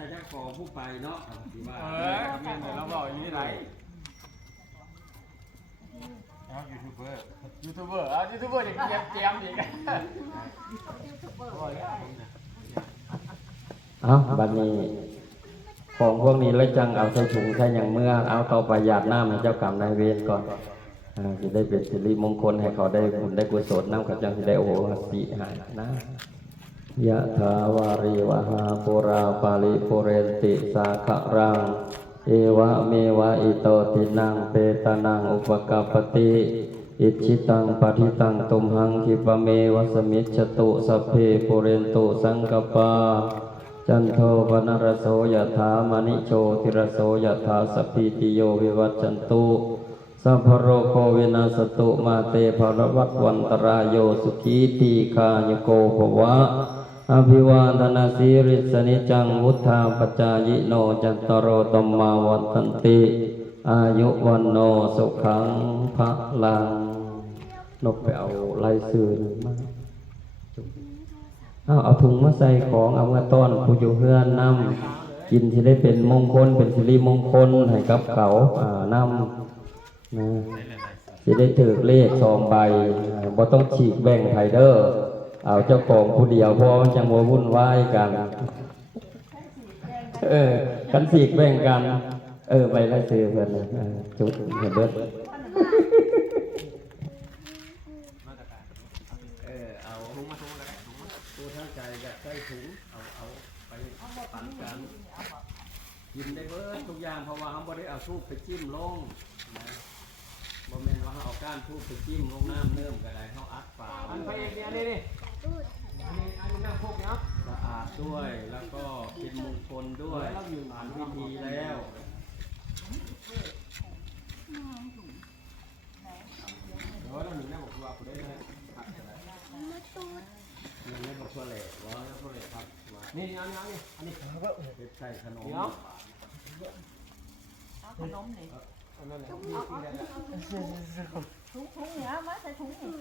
ได้แต่เจ้าของผู้ไปเนาะที่ว่าเออแม่นแต่เราบอกอย่างนี้ไรเอายูทูบเบอร์ยูทูบเบอร์เอายูทูบเบอร์อย่างเจียมเจียมอีกเอาบัดนี้ของพวกนี้แล้วจังเอาใส่ถุงใส่อย่างเมื่อ เอาเข้าไปหยาดน้ำให้เจ้ากรรมนายเวรก่อนอ่าจะได้เป็นสิริมงคลให้เขาได้บุญได้กุศลน้ำกับจังสิได้โอโหสิหายนะ ยะถาวาริวหาปุราปาริปุเรนติสาขรัง เอวะเมวะอิโตตินังเปตานังอุปกาปติอิชิตังปฏิตังตุมหังคิปเมวะสมิจตุสัพเพปุเรนตุสังกปา จันโทปนรโสยถามณิโชติรโสยถาสพพิติโยวิวัจจันตุสัพพโรโควินาสตุมาเตภรวัตวันตรายโยสุขีตีคายโกภวะ อภิวาทนาสีริสนิจังวุธาปจายโนจัตตารตมมาวัฏันติ อายุวันโนสุขังพระลัง นกไปเอาลายสื่อมาเอาเอาถุงมาใส่ของเอามาต้อนผู้อยู่เฮือนนำกินที่ได้เป็นมงคลเป็นสิริมงคลให้กับเขาอ่านำนะสิได้ถือเลขสองใบอ่าบ่ต้องฉีกแบ่งไผเดอร์ เอาเจ้าของผู้เดียวพราะมันจังโมวุ่นวายกันเออกันฉีกแบ่งกัน เออไปไล่ซื้อเพื่อนนะเออจุดเห็นเบิดเออเอาถุงมาถุงแล้วถุงมาตัวทั้งใจอยากใส่ถุงเอาเอาไปปันกันกินได้เบิดทุกอย่างเพราะว่าเขาบ่ได้เอาทูบไปจิ้มลงนะบ่แม่นว่าเขาเอาก้านทูบไปจิ้มลงน้ำเนิ่มก็ได้เขาอัดฝาอันพระเอกเนี่ยนนี้ สะอาดด้วยแล้วก็เป็นมงคลด้วยผ่านพิธีแล้วเดี๋ยวเราหนึ่งนั่บอกว่าคุณได้ไหมยังไม่บอกตัวแหล่ว่าตัวแหล่ครับว่านี่อันนี้อันนี้เป็นใส่ขนมเดี๋ยวเอาขนมนี่อันนั้นแหละถุงถุงเนี่ยมาใส่ถุงนี่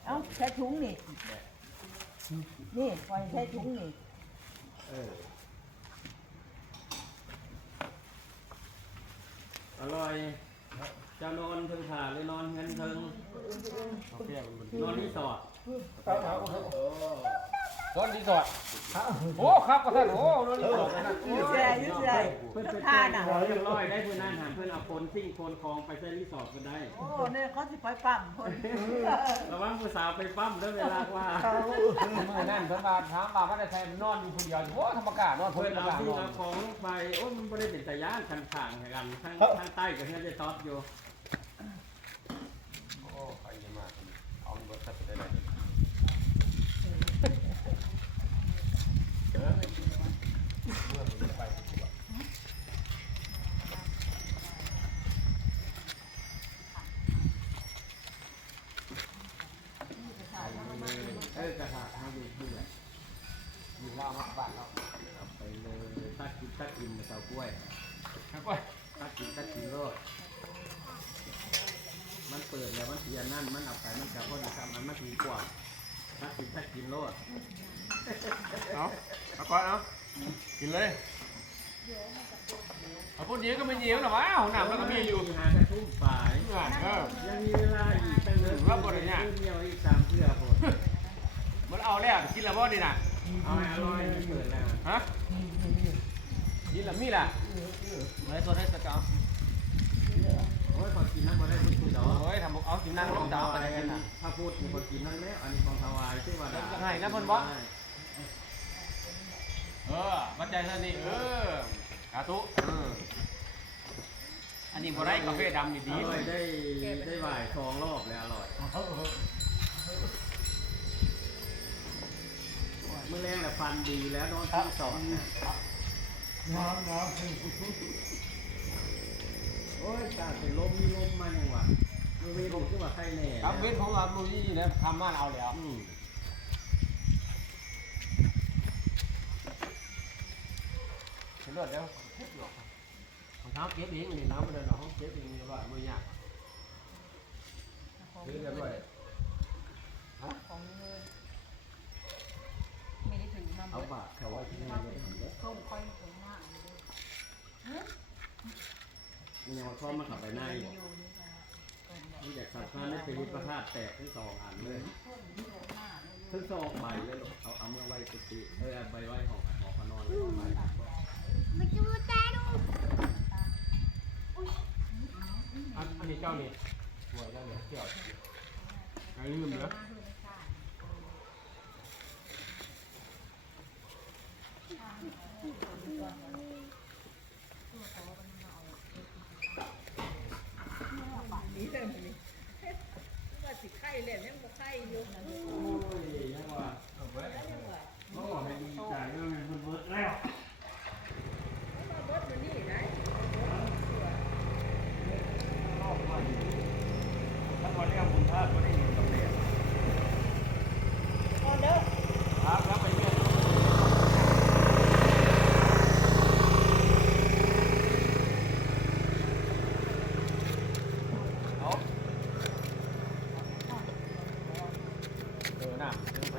เอาใส่ถุงนี่ นี่ปล่อยใส่ถุงนี่เอออร่อยจะนอนเทิงขาหรือนอนเงินเทิงโอเคนอนรีสอร์ท รถรีสอร์ทโอ้ครับก็ท่านโอ้รถรีสอร์ทนะยืดเลยยืดเลยเพื่อนสัไปกแจ้ผ้างน่ะขอเรื่องร้อยได้เพื่อนนั่นหันเพื่อนเอาคนซิ่งคนคลองไปใช้รีสอร์ทก็ได้ โอ้เนี่ยเขาสิไปปั๊มคนระวังผู้สาวไปปั้มเรื่องเวลาว่าเมื่อนั่นเพิ่นมาถามว่าว่าได้ใช้นอนอยู่คนเดียวโอ้ธรรมกาศนอนเพื่เพิ่อนนธรรมเอากาศที่นอนเอาของลงไปโอ้ยมันไม่ได้เป็นตะย่านคันข่างให้กันทั้งทั้งใต้กับทั้งจะท็อปอยู่ โอ้ไปเยอะมากเอารถตัดได้เลย เออกระถางให้ดูที่แหละ อยู่ล่ามาบ้าน เอาไปเลยตักกินตักกินเสากล้วยครับก็ตักกินตักกินโลดมันเปิดแล้วมันเสียนั่นมันเอาไปมันกลับพอดีทำมันมันดีกว่าตักกินตักกินโลดเอาเอาก่อนเอากินเลยเอาพูดเยอะก็ไม่เยอะหรอกวะห้องน้ำแล้วก็มีอยู่หากระทุ่มฝ่ายเออยังมีเวลาอีกตั้งเดือนรับบ่ได้ยเดียวอีกสามเทื่อผมมันเอาแล้วกินแล้วบ่ดีนะ เอาให้อร่อยมันเปิดแล้วฮะกินแล้วมีล่ะไม่ตัวได้สกาวโอ้ยขอกินนั่นบ่ได้ทุกทีดอกโอ้ยทำเอากินนั่งลงดาวไปไปกันนน่ะพระพุทธมีคนกินนั่นแล้วอันนี้ของถวายชื่อว่าดาให้นะเพิ่นบ่เออปัจจัยเท่านี้เออสาธุเอออันนี้บ่ได้กาแฟดำนี่อดีร่อยได้ได้ไหวายสองรอบเลยอร่อยเมื่อแรงแหละฟันดีแล้วนอนที่สองเนี่ยโอ้ยกลารเป็นลมมีลมมาอย่างวะมือวีผมคือว่าใครแน่ครับเวทของเราลุยนี่นะทำมาเอาแล้วอืมเห็นรถแล้วของเท้าเก็บเองนี่น้ำมันเดินห้องเก็บเองนี่ว่าไม่ยากซื้อกันด้วยของเงิน เอาบาทเขาไว้ที่ไหนเลยเด้อส้มคอยตรงหน้าเลยมันยังมาชอบมาขับไปหน้าอยู่อยู่นี่นะต้มมันอยากสับผ้าไม่เป็นริประพาสแตกทั้งสองอันเลยต้มที่ตรงหน้าเลยทั้งสองใบเลยลูกเอาเอาเมื่อไว้กุฏิเออเอาใบไว้หอหอพนอนเลยเอาใบมาดูตาดูอันอันนี้เจ้านี่สวยแล้วเนี่ยเที่ยวอย่าลืมเด้อ yeah.